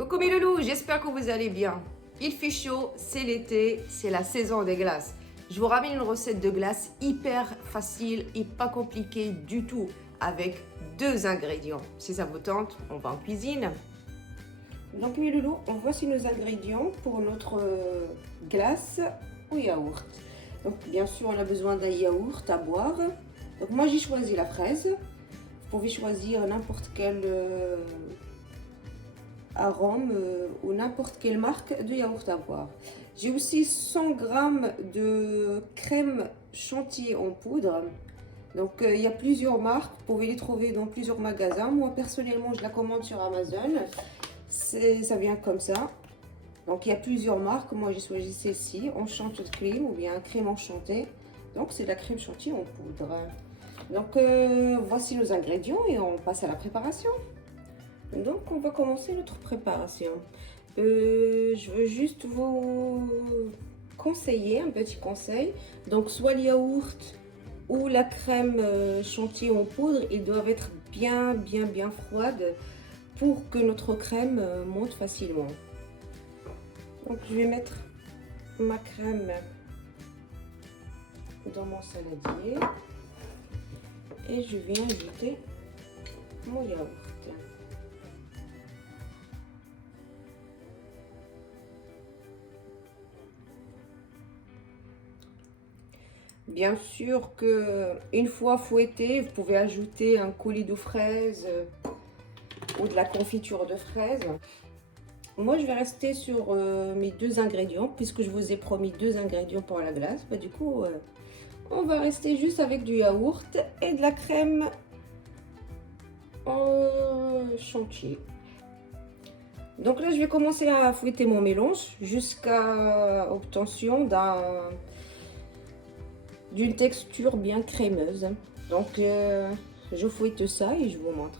Coucou mes loulous, j'espère que vous allez bien. Il fait chaud, c'est l'été, c'est la saison des glaces. Je vous ramène une recette de glace hyper facile et pas compliquée du tout, avec 2 ingrédients. Si ça vous tente, on va en cuisine. Donc mes loulous, voici nos ingrédients pour notre glace au yaourt. Donc bien sûr, on a besoin d'un yaourt à boire. Donc moi j'ai choisi la fraise. Vous pouvez choisir n'importe quel arôme ou n'importe quelle marque de yaourt à boire. J'ai aussi 100 g de crème chantilly en poudre. Donc il y a plusieurs marques, vous pouvez les trouver dans plusieurs magasins. Moi personnellement je la commande sur Amazon, ça vient comme ça. Donc il y a plusieurs marques, moi j'ai choisi celle-ci, Enchanted Cream ou bien crème enchantée. Donc c'est de la crème chantilly en poudre. Donc voici nos ingrédients et on passe à la préparation. Donc on va commencer notre préparation. Je veux juste vous conseiller un petit conseil. Donc soit le yaourt ou la crème chantilly en poudre, ils doivent être bien froides pour que notre crème monte facilement. Donc je vais mettre ma crème dans mon saladier et je vais ajouter mon yaourt. Bien sûr que une fois fouetté, vous pouvez ajouter un coulis de fraises ou de la confiture de fraises. Moi, je vais rester sur mes 2 ingrédients puisque je vous ai promis 2 ingrédients pour la glace. Du coup, on va rester juste avec du yaourt et de la crème en chantilly. Donc là, je vais commencer à fouetter mon mélange jusqu'à obtention d'une texture bien crémeuse. Donc je fouette ça et je vous montre.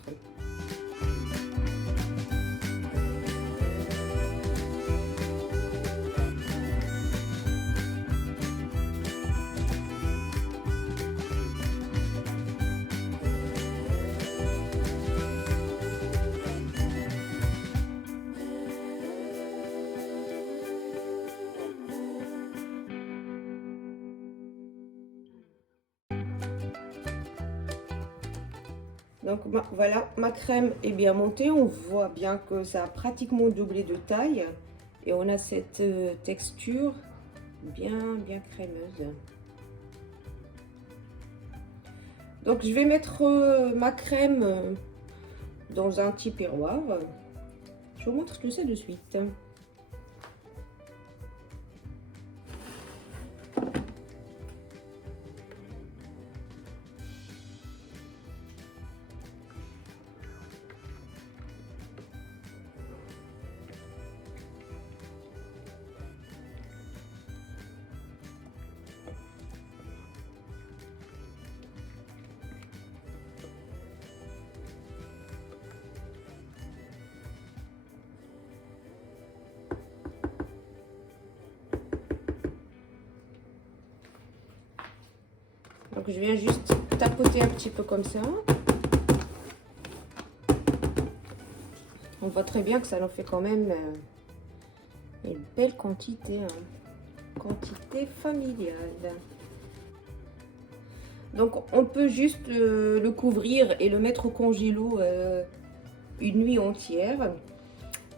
Donc voilà, ma crème est bien montée, on voit bien que ça a pratiquement doublé de taille et on a cette texture bien crémeuse. Donc je vais mettre ma crème dans un petit miroir. Je vous montre tout ça de suite. Donc je viens juste tapoter un petit peu comme ça. On voit très bien que ça nous fait quand même une belle quantité, quantité familiale. Donc on peut juste le couvrir et le mettre au congélo une nuit entière.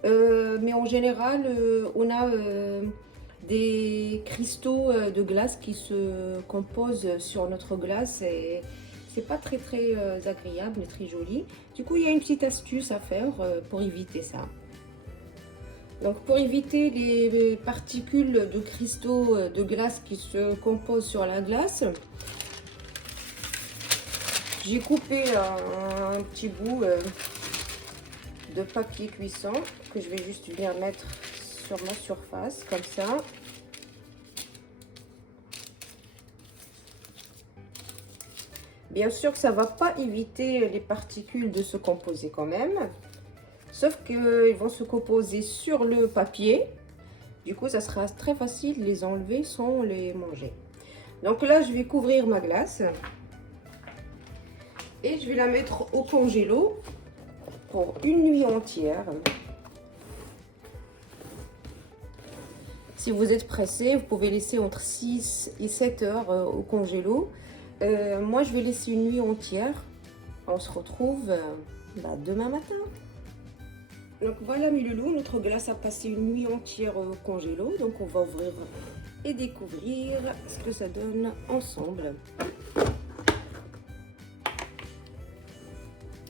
Mais en général, on a des cristaux de glace qui se composent sur notre glace et c'est pas très agréable, mais très joli. Du coup, il y a une petite astuce à faire pour éviter ça. Donc pour éviter les particules de cristaux de glace qui se composent sur la glace, j'ai coupé un petit bout de papier cuisson que je vais juste bien mettre sur ma surface comme ça. Bien sûr que ça va pas éviter les particules de se composer quand même, sauf qu'ils vont se composer sur le papier. Du coup, ça sera très facile de les enlever sans les manger. Donc là, je vais couvrir ma glace et je vais la mettre au congélo pour une nuit entière. Si vous êtes pressé, vous pouvez laisser entre 6 et 7 heures au congélo. Moi, je vais laisser une nuit entière. On se retrouve demain matin. Donc voilà mes loulous, notre glace a passé une nuit entière au congélo. Donc on va ouvrir et découvrir ce que ça donne ensemble.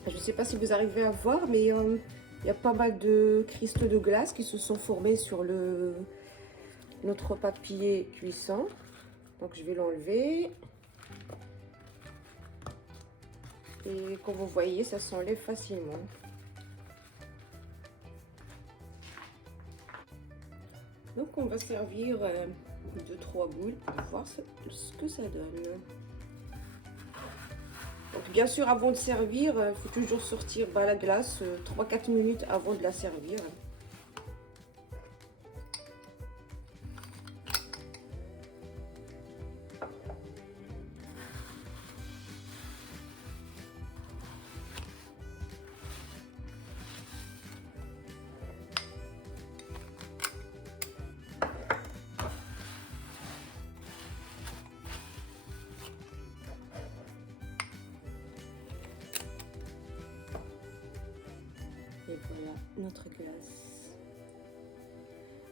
Je ne sais pas si vous arrivez à voir, mais il y a pas mal de cristaux de glace qui se sont formés sur notre papier cuisson. Donc je vais l'enlever. Et comme vous voyez, ça s'enlève facilement. Donc on va servir 2-3 boules pour voir ce que ça donne. Donc bien sûr, avant de servir, il faut toujours sortir la glace 3-4 minutes avant de la servir. Et voilà notre glace.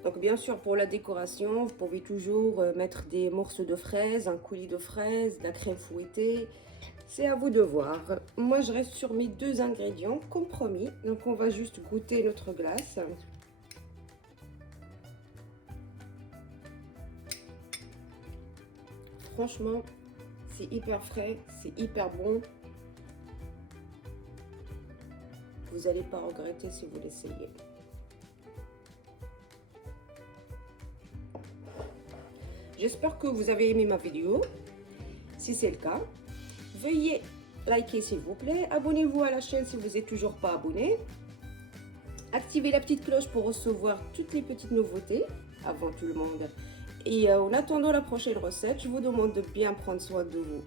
Donc bien sûr, pour la décoration, vous pouvez toujours mettre des morceaux de fraises, un coulis de fraises, de la crème fouettée. C'est à vous de voir. Moi, je reste sur mes 2 ingrédients, comme promis. Donc on va juste goûter notre glace. Franchement, c'est hyper frais, c'est hyper bon. Vous n'allez pas regretter si vous l'essayez. J'espère que vous avez aimé ma vidéo. Si c'est le cas, veuillez liker s'il vous plaît. Abonnez-vous à la chaîne si vous n'êtes toujours pas abonné. Activez la petite cloche pour recevoir toutes les petites nouveautés avant tout le monde. Et en attendant la prochaine recette, je vous demande de bien prendre soin de vous.